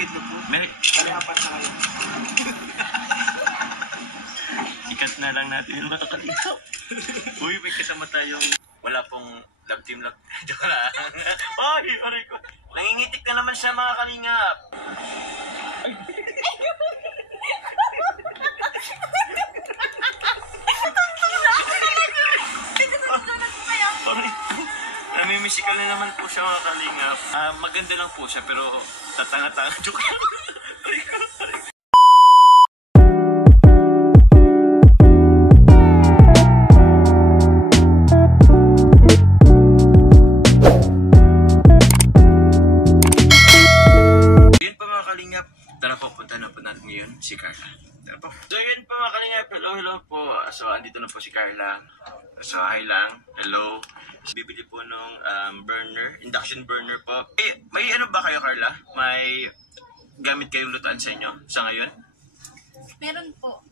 itlog po? May... Bali, apat na kayo. Ikat na lang natin yung mga kalingap. Uy, may kasama tayong wala pong love team love. Joke lang. Ay, aray ko. Nangingitik na naman siya mga kalingap. Namimisikal na naman po siya mga kalingap. Maganda lang po siya pero tatanga-tanga. Joke lang. Aray ko. Yun pa mga kalingap. Tara po, punta na po natin ngayon si Carla. Tara po. So yun pa mga kalingap. Hello po. So andito na po si Carla. So hi lang. Hello. Bibili po nung burner, induction burner po. May ano ba kayo, Carla? May gamit kayong lutuan sa inyo sa ngayon? Meron po.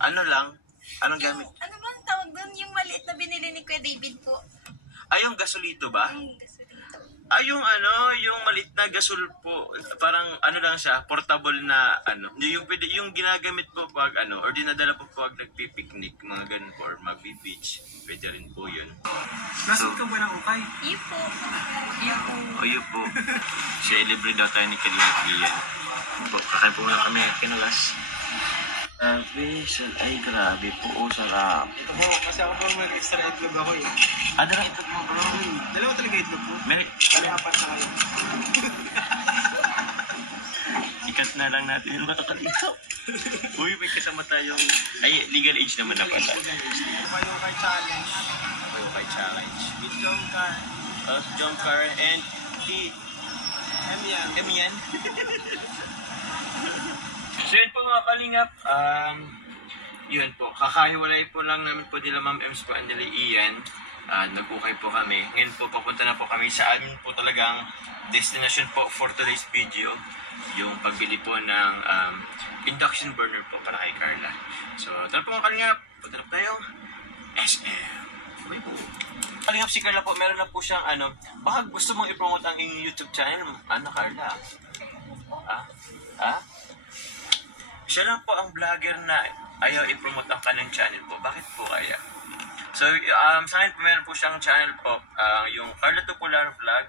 Ano lang? Anong gamit? Ano bang tawag doon? Yung maliit na binili ni Kuya David po. Ay, yung gasolito ba? Yung gasolito. Ay, yung ano, yung maliit na gasol po. Parang ano lang siya, portable na ano. Yung pwede, yung ginagamit po pag ano, or dinadala po pag nagpipiknik, mga ganun po, or magbi-beach. Pwede rin po yun. Nasod ka ba ng ukay? Iyo po. Iyo po. O yun po. Siya libre daw tayo ni Kalingap Ian. Po, kakain po muna kami, kinalas. Vessel, ay grabe po, sarap. Ito po, kasi ako po mag-extra itlog ako eh. Ano lang itlog mo bro? Dalawa talaga itlog po? May... Bali, apat na kayo. Ikat na lang natin yung mga kalingap. Uy, may kasama tayong... Ay, legal age naman na pala. Payukay challenge. Payukay challenge. With John Car. John Carr and Emian. Emian. So yun po mga kalingap, yun po, kakahiwalay po lang namin po nila Ma'am Ems po and nila Ian. Nag-ukay po kami. Ngayon po, papunta na po kami sa amin po talagang destination po for today's video. Yung pagbili po ng induction burner po para kay Carla. So, tara po mga kalingap, punta na tayo. SM. Kalingap si Carla po, meron na po siyang ano, baka gusto mong i-promote ang inyong YouTube channel. Ano Carla? Siya lang po ang vlogger na ayaw i-promote ang kanyang channel po. Bakit po kaya? So, sa akin po meron po siyang channel po, yung Carla Tupular Vlog.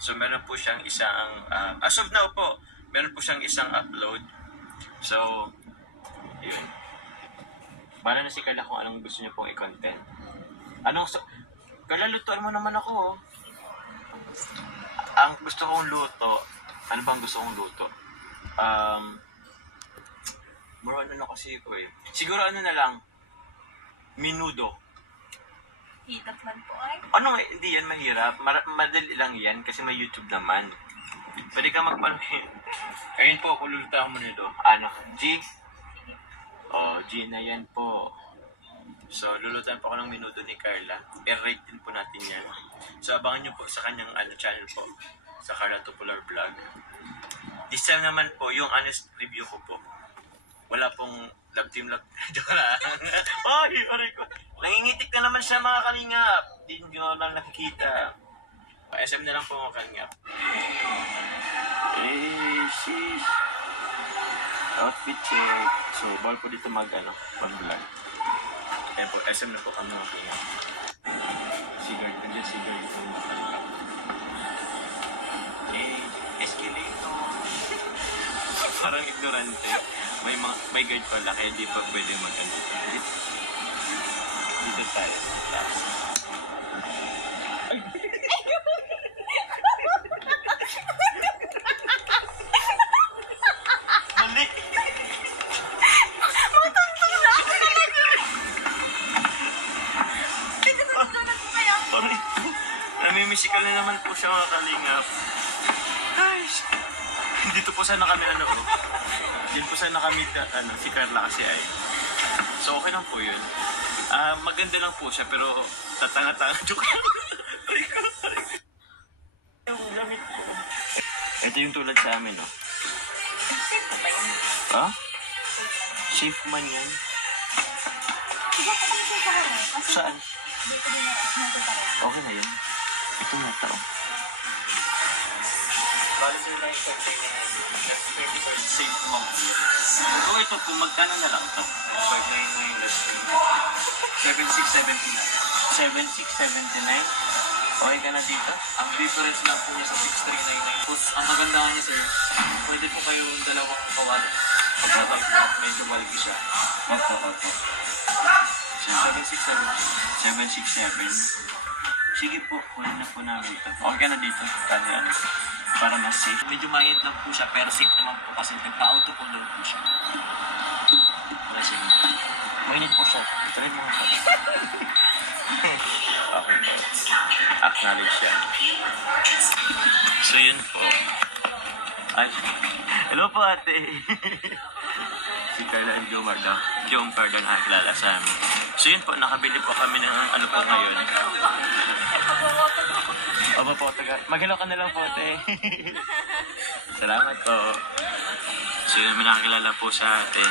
So, meron po siyang isang, as of now po, meron po siyang isang upload. So, yun. Bala na si Carla kung anong gusto niya pong i-content. Carla, lutuan mo naman ako, oh. Ang gusto kong luto, ano bang gusto kong luto? More ano na kasi ko eh. Siguro ano na lang, menudo. Hitap man po ay. Ano nga, hindi yan mahirap. Madali lang yan kasi may YouTube naman. Pwede ka magpanood. Ayun po, kululutaan mo nito. Ano? G? Oh, G na yan po. So, lulutan po ako ng menudo ni Carla. I-rate din po natin yan. So, abangan nyo po sa kanyang channel po. Sa Carla Tupular Vlog. This time naman po, yung honest review ko po. Wala pong love team love. Joke lang. Ay, aray ko. Nangingitik na naman siya mga kalingap. Hindi nyo lang nakikita. SM na lang po mga kalingap. Sis. Outfit check. So, bawal po dito pang-vlog. Ayan po, SM na po kami mga kalingap. Sigard, nandiyan sigard dito mga kalingap. Escalator. Parang ignorante. May guide pala, kaya di pa pwede mag-ano. Dito tayo. Mali! Matangtang na ako talaga! Ito na po kaya? Parang namimisikal na naman po siya mga kalingap. Ay! Dito po sana kami Dito po sana kami si Carla kasi ay. So okay lang po yun. Maganda lang po siya pero tatanga-tanga. Joke lang. Yung gamit ko. Ito yung tulad sa amin, no? Ha? Safe man yan. Diba ko kami sa kanya? Saan? Dito din na. Okay na yun. Ito na tao. Bali sila yung contact niya. sa inyo tumawag. So ito po, magkano na lang ito? 599 less fee. 7679. 7679. Okay ka na dito? Ang difference lang po niya sa 6399. Tapos, ang kagandahan niya, sir, pwede po kayong dalawang kawalan. Pagkatay po, medyo malaki siya. Opo, opo. 7679. 767. Sige po, kunin na po namin ito. Okay ka na dito? Kasi ano, para mas safe. Medyo mainit lang po siya, pero safe naman po kasi nagpa-auto po lang po siya. Wala sige. Mainit po siya. Try mo siya. Okay po. Acknowledge siya. So yun po. Ay, hello po ate. Si Carla and Jomar daw. Jomar daw nakakilala sa amin. So yun po, nakabili po kami ng ano po ngayon. Opo po, taga. Mag-hello ka na lang po, ate. Salamat po. So yun, may nakakilala po sa atin.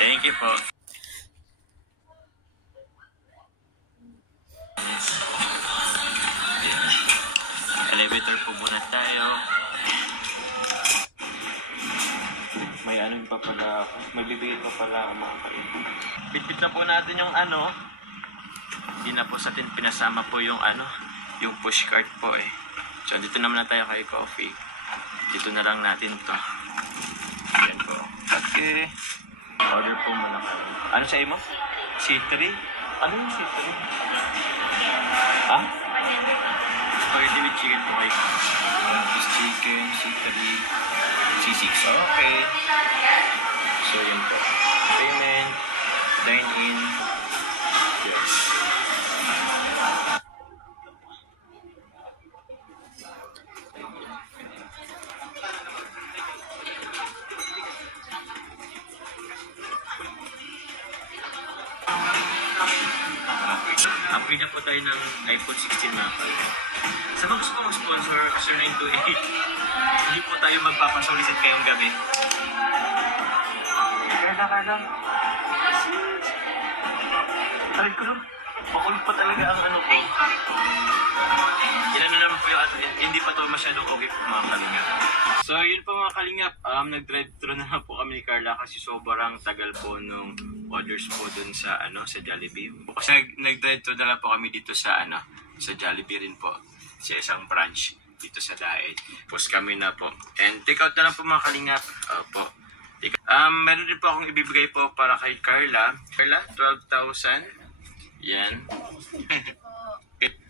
Thank you po. Elevator po muna tayo. May ano pa pala, may bibigay pa pala ako mga kaibigan. Bitbit na po natin yung ano. Hindi na po sa atin pinasama po yung ano, yung push cart po eh. So dito naman na tayo kay coffee. Dito na lang natin to. Yan po. Okay. Order po muna kayo. Ano sa mo? C3? Ano yung C3? Ha? Spaghetti with chicken po kayo. Tapos chicken, C3, C6. Okay. So yun po. Payment, dine-in. Yes. Upgrade na po tayo ng iPhone 16 mga kalingap. Sa mga gusto ko mag-sponsor, 0928, hindi po tayo magpapasolicit kayong gabi. Carla. Ay ko lang. Makulit pa talaga ang ano ko. Inano naman po yung ato. Hindi pa to masyadong okay po mga kalingap. So yun po mga kalingap. Nag-drive-thru na po kami ni Carla kasi sobrang tagal po nung orders po dun sa ano sa Jollibee. Kasi nag-drive-thru na lang po kami dito sa ano sa Jollibee rin po. Sa isang branch dito sa Daet. Tapos kami na po. And take out na lang po mga kalingap. Po. Meron din po akong ibibigay po para kay Carla. Carla, 12,000. Yan.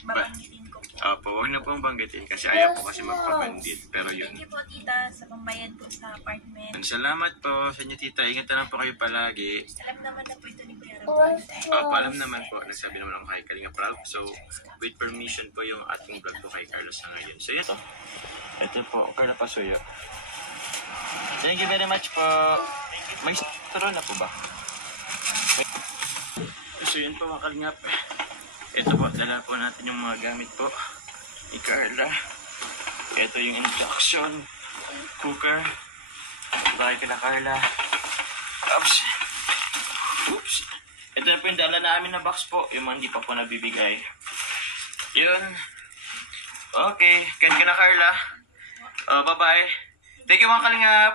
Babanggitin ko po. Opo, huwag na pong banggitin kasi ayaw po kasi magpabandit. Pero yun. Thank you po, tita, sa pambayad po sa apartment. Salamat po sa inyo, tita. Ingat na lang po kayo palagi. Alam naman na po ito ni Kuya Rob. Opo, alam naman po. Nagsabi naman ako kay Kalinga Prab. So, with permission po yung ating vlog po kay Carlos na ngayon. So, yun. Ito po, Carla Pasuyo. Thank you very much po. May straw na po ba? So, yun po mga Kalingap. Ito po, dala po natin yung mga gamit po ni Carla. Ito yung induction cooker. Bakit ka na Carla? Oops. Ito na po yung dala namin na box po. Yung mga hindi pa po nabibigay. Yun. Okay. Kain ka na Carla. Bye-bye. Thank you mga Kalingap.